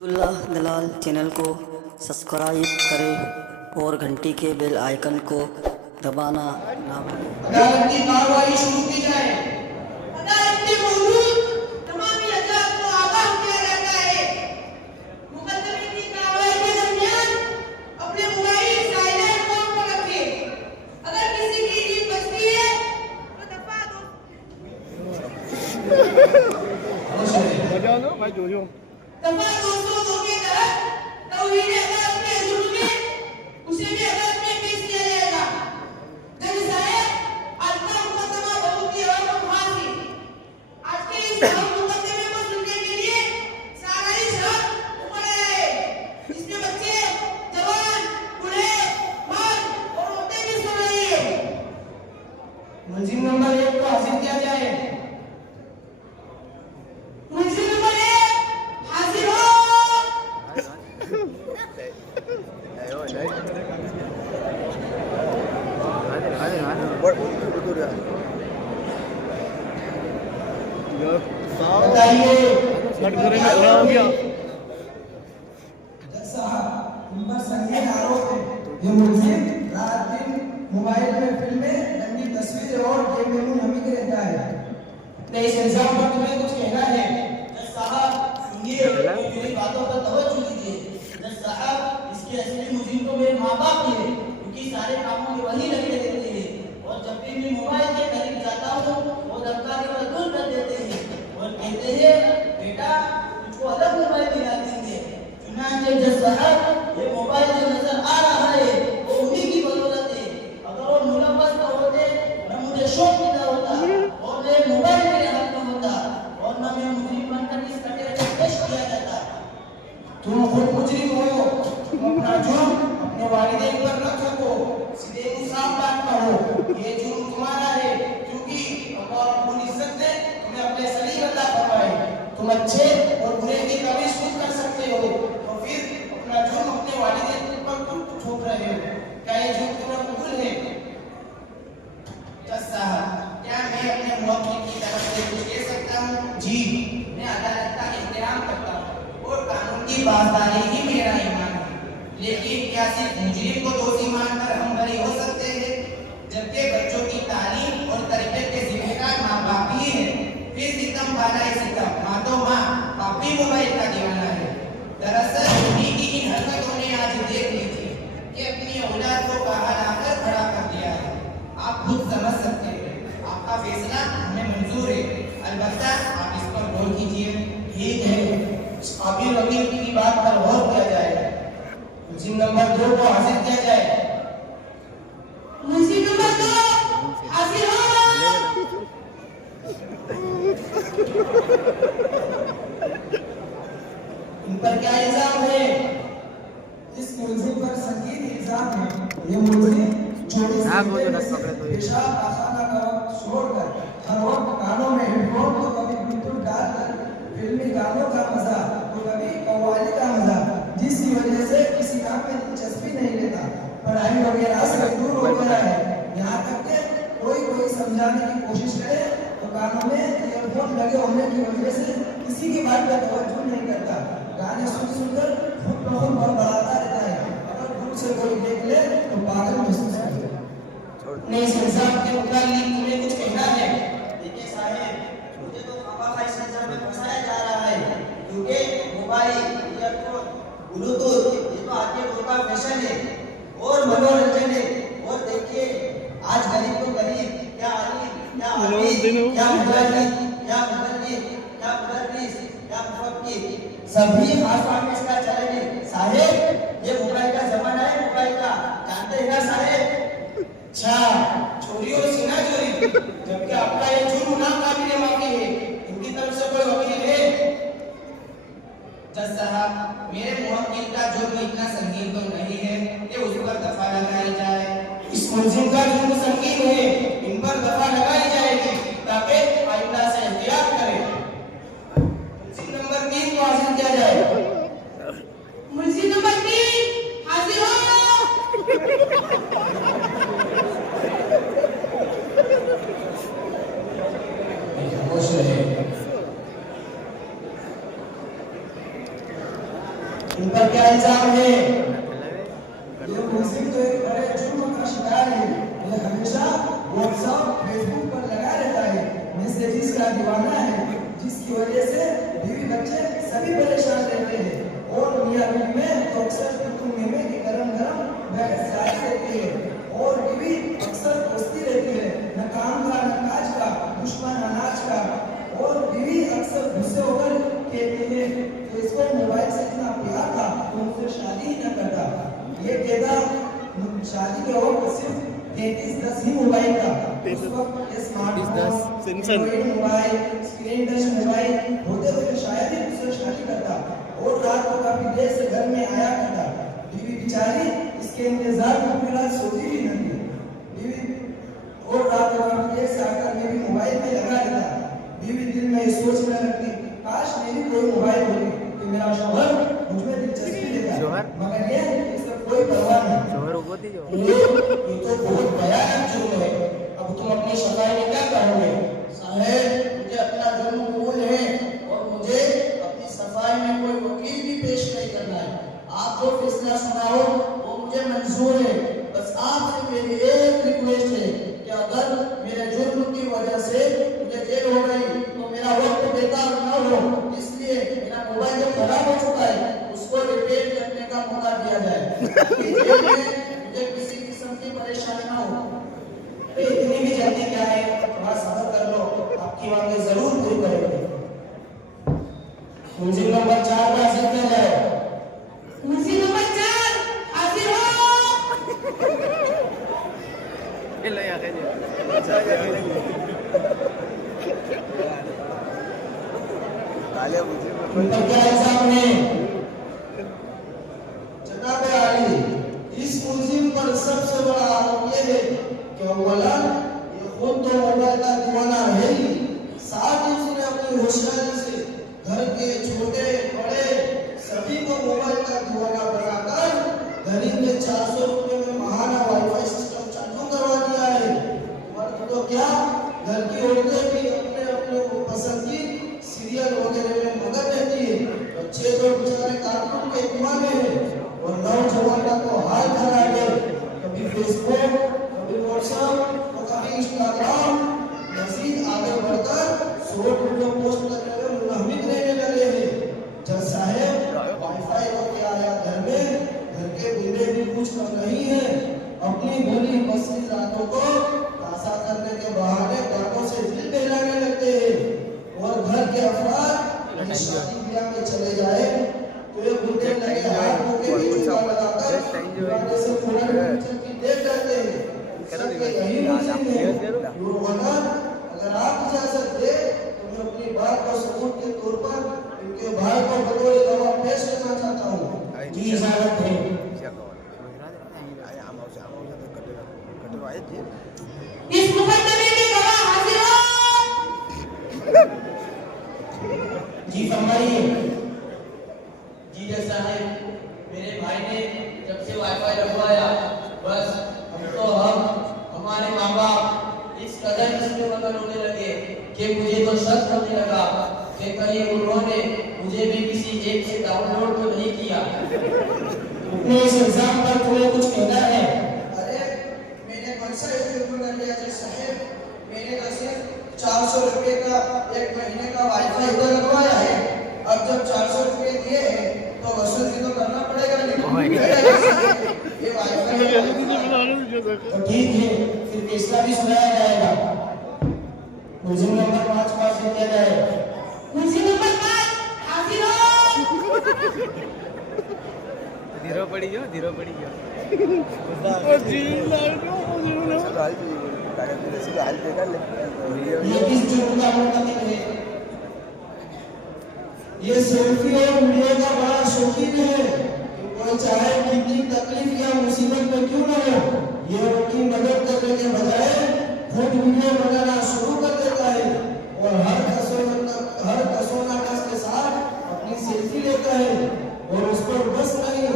अब्दुल्ला दलाल channel को subscribe करें और घंटी के बेल आइकन को दबाना ना भूलें। अदालत की कार्रवाई शुरू की जाए। अदालत के मौजूद तमाम अजलास को आगाह किया जाता है। मुकदमे की कार्रवाई के दरमियान अपने मोबाइल साइलेंट मोड पर रखें। अगर किसी की नींद बजती है तो दफा दो। बजा लो भाई जोरियो। दफा 202 के तहत तौहीन अदालत के हुजूर में उसे भी अदालत में पेश किया जाएगा। जज साहब, आज का मुकदमा बहुत ही अहम और खास है। आज के इस अहम मुकदमे को सुनने के लिए सारा ही शहर उमड़ आया है। इसमें बच्चे, जवान, बूढ़े, मर्द और औरतें भी सुन रही है। मुलजिम नंबर 1 को हाजिर किया जाए। मुलजिम नंबर 1 हाजिर हो। बताइए जज साहब, इन पर संगीन आरोप है। ये मुलजिम रात दिन मोबाइल में फिल्में, नंगी तस्वीरें और गेम में मुंहमी रहता है। तो इस इल्जाम पर तुम्हें कुछ कहना है? जज साहब सुनिए, मेरी बातों पर तवज्जो दीजिए। जज साहब, इसके असली मुलजिम तो मेरे माँ बाप ही है, क्योंकि सारे कामों में वही लगे रहते हैं और जब भी मैं मोबाइल के करीब जाता हूँ वो धमकाने पर दूर कर देते हैं और कहते हैं बेटा तुझको अलग मोबाइल दिला देंगे। चुनांचे जज साहब, ये मोबाइल जो नजर आ रहा है वो उन्हीं की बदौलत है। अगर वो मुलव्वस न होते न मुझे शौक पैदा होता और न मोबाइल मेरे हाथ में होता और न मैं मुजरिम बनकर इस कटघरे में पेश किया जाता। तुम खुद मुजरिम हो, तुम अपना जुर्म अपने वालिदैन पर न थोपो, सीधे इंसाफ बात कहो। ये जुर्म तुम्हारा है, क्योंकि अल्लाह रब्बुल इज्जत ने तुम्हें अपने सलीम अता फरमाए। तुम अच्छे और बुरे की तमीज खुद कर सकते हो, तो फिर अपना जुर्म अपने वालिदैन पर क्यों थोप रहे हो? क्या ये जुर्म तुम्हें कबूल है? जज साहब, क्या मैं अपने मुवक्किल की तरफ से कुछ कह सकता हूँ? जी, मैं अदालत का एहतराम करता हूँ और कानून की पासदारी ही मेरा ईमान है। लेकिन क्या सिर्फ मुजरिम को दोषी मानकर हम बरी हो सकते हैं, जबकि बच्चों की तालीम और तरबियत के जिम्मेदार माँ बाप ही हैं? फिर सितम वाला ही सितम, माँ तो माँ, बाप भी मोबाइल का दीवाना है। दरअसल उन्हीं की इन हरकतों ने आज देख ली थी कि अपनी औलाद को बाहर आकर खड़ा कर दिया है। आप खुद समझ सकते हैं, आपका फैसला हमें मंजूर है, अलबत्ता आप इस पर गौर कीजिए। ठीक है, काबिल वकील की बात पर गौर किया जाए। मुलजिम नंबर 2 को हाजिर किया जाए। मुलजिम नंबर 2 हाजिर हो। इन पर क्या इल्जाम है? इस मुलजिम पर संगीन इल्जाम है। ये मुलजिम पेशाब खाना का वक्त छोड़कर हर वक्त कानों में हेडफोन तो कभी ब्लूटूथ डालकर फिल्मी गानों का मजा तो कभी कव्वाली का मजा, जिसकी वजह से किसी काम में दिलचस्पी नहीं लेता, पढ़ाई वगैरह से दूर हो गया है। यहाँ तक कि कोई समझाने की कोशिश करे तो कानों में ईयरफोन लगे होने की वजह से किसी की बात पर तवज्जो नहीं करता, गाने सुनकर खुद ब खुद बड़बड़ाता रहता है। अगर दूर से कोई देख ले तो पागल महसूस करता है। नहीं, इस इल्जाम के मुताबिक तुम्हें कुछ कहना है? देखिए साहब, मुझे तो खामखा इस इल्जाम में फंसाया जा रहा है, क्योंकि मोबाइल, ईयरफोन, ब्लूटूथ ये तो आज के दौर का फैशन है और मनोरंजन है। और देखिए आज गरीब तो गरीब, क्या अमीर, क्या अमीर, क्या मुगल्लिद, क्या मुगल्लिद, क्या मुदर्रिस, क्या मुफक्किर, सभी खास में इसका चलन है। साहेब, ये मोबाइल का जमाना है, मोबाइल का, जानते हैं ना साहेब? अच्छा, चोरी और सीना चोरी, जबकि आपका ये जुर्म नाकाबिल माफी है। इनकी तरफ से कोई वकील है? जज साहब, मेरे मुवक्किल का जुर्म इतना संगीन तो नहीं है कि उस पर दफा लगाई जाए। इस मुलजिम का जुर्म संगीन है, इन पर दफा लगाई जाएगी ताकि आइंदा से एहतियात करें। मुलजिम नंबर 3 को हाजिर किया जाए। मुलजिम नंबर 3 हाजिर हो। इन पर क्या इल्जाम है? ये मुलजिम तो एक बड़े जुर्म का शिकार है। ये हमेशा व्हाट्सएप फेसबुक पर लगा रहता है, मैसेजेस का दीवाना है, जिसकी वजह से बीवी बच्चे सभी परेशान रहते हैं। और मियां बीवी में तो अक्सर कुटुंब में की गरम गरम बहस जारी रहती है और बीवी अक्सर कोसती रहती है, न काम का न काज का, दुश्मन अनाज का। और बीवी अक्सर गुस्से होकर कहती है कि इसको मोबाइल से इतना प्यार था तो मुझसे शादी ही न करता। ये कहता शादी के वक्त सिर्फ 3310 ही मोबाइल था। उस वक्त ये smartphone, mobile, screen touch mobile होते हुए शायद ही मुझसे शादी करता और रात को काफी देर से घर में आया करता। बीवी बेचारी इसके इंतजार में पूरी रात सोती भी नहीं थी। बीवी और रात को काफी देर से आकर मैं भी मोबाइल में लगा रहता। बीवी दिल में सोचने लगती, काश मेरी कोई मोबाइल होती कि मेरा शौहर मुझ में दिलचस्पी लेता, मगर ये इसका कोई परवाह नहीं। ये तो बहुत भयानक जुर्म है। अब तुम अपनी सफाई में क्या करोगे? साहब, मुझे अपना जुर्म कबूल है और मुझे अपनी सफाई में कोई वकील भी पेश नहीं करना है। आप जो फैसला सुनाओ वो मुझे मंजूर है। बस आपसे मेरी एक रिक्वेस्ट है कि अगर मेरे जुर्म की वजह से मुझे जेल हो गई तो मेरा वक्त बेकार न हो, इसलिए मेरा मोबाइल जो खराब हो चुका है उसको रिपेयर करने का मौका दिया जाए। मुझे किसी किस्म की परेशानी ना हो। इतनी भी जल्दी क्या है, थोड़ा सब्र कर लो, आपकी मांगे जरूर पूरी करेंगे। मुंजिल नंबर 4 का हाजिर किया जाए। मुंजिल नंबर 4 हाजिर हो। ये ले आ गए काले मुझे उनका क्या इल्जाम है? जनाब आली, इस मुलजिम पर सबसे बड़ा आरोप ये है कि अव्वलन ये खुद तो मोबाइल का दीवाना है ही, साथ ही उसने अपनी होशियारी से घर के छोटे बड़े सभी को मोबाइल का दीवाना बनाकर गरीब के 400 रुपए में महाना वाईफाई सिस्टम चालू करवा दिया है। मर्द तो क्या, घर की औरतें भी अपने अपने पसंद की सीरियल वगैरह में मगन रहती है। बच्चे तो बेचारे कार्टून के दीवाने हैं और नौजवान का तो हाल खराब है। कभी फेसबुक, कभी व्हाट्सएप तो कभी इंस्टाग्राम, मजीद आगे बढ़कर शॉर्ट वीडियो पोस्ट करने में मुनहमिक रहने लगे हैं। जज साहब, वाईफाई तो क्या आया घर में, घर के बिल्ले भी कुछ कम नहीं है। अपनी भली बसी रातों को ताज़ा करने के बहाने गानों से दिल बहलाने लगते हैं और घर के अफराद शादी ब्याह में चले जाए तो ये बुढ़े लगे हाथ मुंह के बीच में लगाकर दीवाने से पूरा पिक्चर की देख जाते हैं। सबके यही मुझे है युवना, अगर आप इजाजत दे तो मैं अपनी बात को सबूत के तौर पर इनके भाई को बतौर गवाह पेश करना चाहता हूँ। जी इजाजत है। इस मुकदमे के गवाह हाजिर हो। जी फरमाइए। जी जज साहब, मेरे भाई ने जब से वाईफाई लगवाया बस हम हमारे माँ बाप इस कदर इसमें मगन होने लगे कि मुझे तो शक होने लगा कि कहीं उन्होंने मुझे भी किसी ऐप से डाउनलोड तो नहीं किया। अपने इस इल्जाम पर तुम्हें कुछ कहना है? अरे मैंने कौन सा इल्जाम किया जज साहब? मैंने तो सिर्फ 400 रुपए का एक महीने का वाईफाई इधर लगवाया है। अब जब 400 रुपए दिए हैं तो वसूल भी तो करना पड़ेगा। ये वाईफाई तो ठीक है, फिर फैसला भी सुनाया जाएगा। मुलजिम नंबर 5 पास किया जाए। मुलजिम नंबर 5 हाजिर हो। धीरो पड़ी गयो ये किस जुर्म का मुकदमा है? ये सेल्फी और वीडियो का बड़ा शौकीन है। कोई चाहे कितनी तकलीफ या मुसीबत में क्यों न हो, ये उनकी मदद करने के बजाय खुद वीडियो बनाना शुरू कर देता है और हर कसोनाकस के साथ अपनी सेल्फी लेता है और उस पर बस नहीं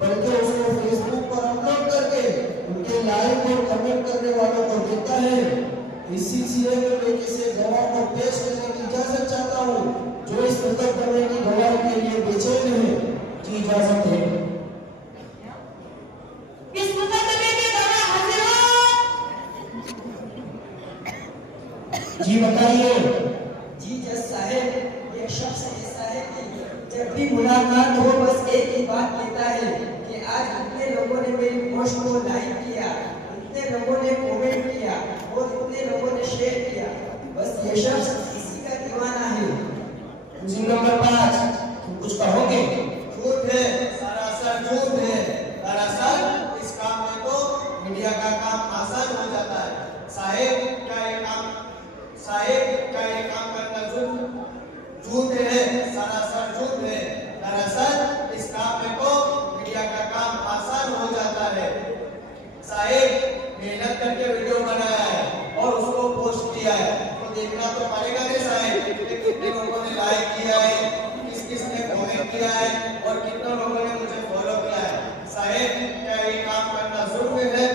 बल्कि उसको फेसबुक पर अपलोड करके उनके लाइक और कमेंट करने वालों को देता है। इस सिलसिले में मैं किसी गवाह को पेश करने की इजाजत चाहता हूँ जो इस मुकदमे की गवाही के लिए बेचैन है। जी जी बताइए। जी जज साहब, एक शख्स ऐसा है कि जब भी मुलाकात हो बस एक ही बात कहता है कि आज इतने लोगों ने मेरी पोस्ट को लाइक किया, इतने लोगों ने कमेंट किया और इतने लोगों ने शेयर किया। बस ये शख्स इसी का दीवाना है। मुलजिम नंबर 5, तुम कुछ कहोगे? झूठ है, सरासर झूठ है। दरअसल इस काम में तो मीडिया का काम आसान हो जाता है। साहेब क्या ये काम करना झूठ है, सरासर झूठ है। दरअसल इस काम में तो मीडिया का काम आसान हो जाता है। साहेब मेहनत करके वीडियो बनाया है और उसको पोस्ट किया है, तो देखना तो पड़ेगा नहीं साहेब कि कितने लोगों ने लाइक किया है, किस ने कमेंट किया है और कितने लोगों ने मुझे फॉलो किया है। साहेब क्या ये काम करना जरूरी है?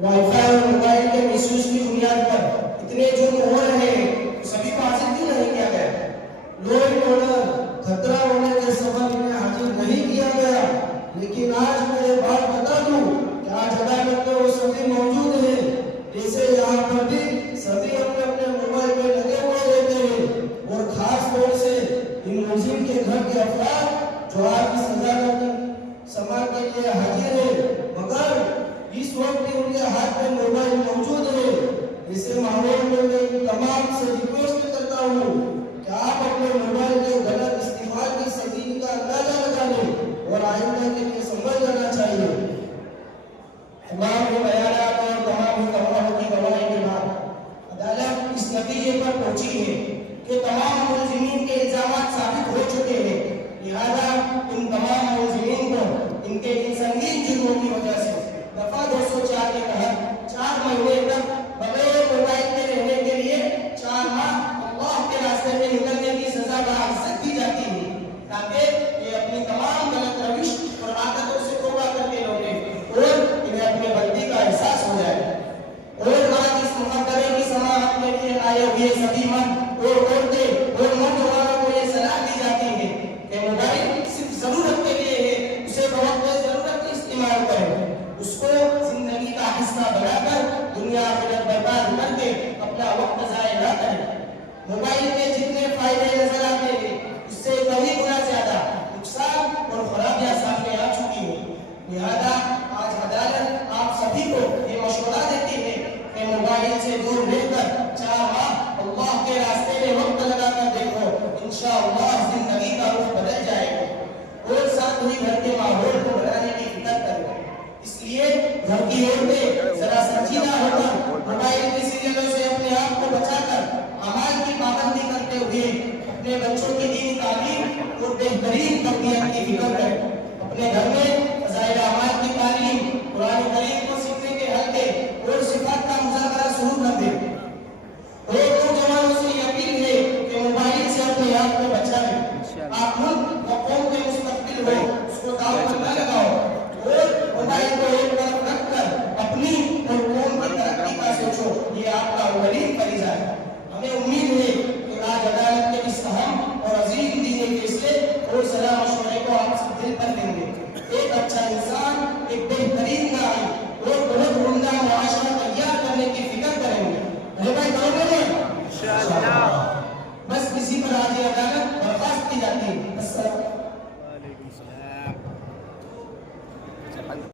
वाईफाई और मोबाइल के मिसयूज की बुनियाद पर इतने जुर्म हो रहे हैं, सभी को हाजिर क्यों नहीं किया गया? लॉ एंड ऑर्डर खतरा होने के सबब में हाजिर नहीं किया गया, लेकिन आज मेरे बात बता दूं कि आज अदालत में वो सभी मौजूद हैं। जैसे यहाँ पर भी सभी अपने अपने मोबाइल में लगे हुए रहते हैं और खास तौर से इन मुलजिम के घर के अफराद जो आपकी सजा समाज के लिए हाजिर है, मगर इस वक्त भी उनके हाथ में मोबाइल मौजूद है। इसे माहौल में मैं तमाम से रिक्वेस्ट करता हूँ कि आप अपने मोबाइल के गलत इस्तेमाल की सजीद का अंदाजा लगा लें और आइंदा के लिए समझ लेना चाहिए। तमाम बयानात और तमाम गवाहों की गवाही के बाद अदालत इस नतीजे पर पहुंची है कि तमाम मुलजिमीन के इल्जामात साबित हो चुके हैं। लिहाजा इन तमाम मुलजिमीन को इनके इन संगीन जुर्मों की वजह से दफा 204 के तहत 4 महीने तक बगैर मोबाइल के रहने के लिए 4 माह अल्लाह के रास्ते में निकलने की सजा बहाल दी जाती है, ताकि ये अपनी तमाम गलत रविश और आदतों से तौबा करके लौटे और इन्हें अपनी गलती का एहसास हो जाए। और आज इस मुकद्दमे की समाअत के लिए आए हुए सभी मर्द और औरतें और नौजवानों को ये सलाह दी जाती है कि मोबाइल सिर्फ जरूरत के लिए है, उसे वक्त जरूरत इस्तेमाल करें, उसको जिंदगी का हिस्सा बनाकर दुनिया आखिरत बर्बाद करके अपना वक्त ज़ाया न करें। मोबाइल के जितने फायदे नजर आते हैं उससे कई गुना ज्यादा नुकसान और खराबियां सामने आ चुकी हैं। लिहाजा आज अदालत आप सभी को ये मशवरा देती है कि मोबाइल से दूर रहकर 4 माह अल्लाह के रास्ते में वक्त लगाकर देखो, इंशाअल्लाह जिंदगी का रुख बदल जाएगा और साथ ही घर के माहौल को बनाने की फिक्र करें। इसलिए घर की औरतें जरा संजीदा होकर मोबाइल की सीरियलों से अपने आप को बचाकर अमाल की पाबंदी करते हुए अपने बच्चों की दीनी तालीम और बेहतरीन तरबियत की फिक्र करें। अपने घर में फज़ाइल अमाल की तालीम, कुरान करीम को सीखने के हल्के और सिफात का मुज़ाकरा शुरू कर दें। और नौजवानों से ये अपील है कि मोबाइल से अपने आप को बचाएं। आप मुल्क व कौम के मुस्तक़बिल हो, उसको दावत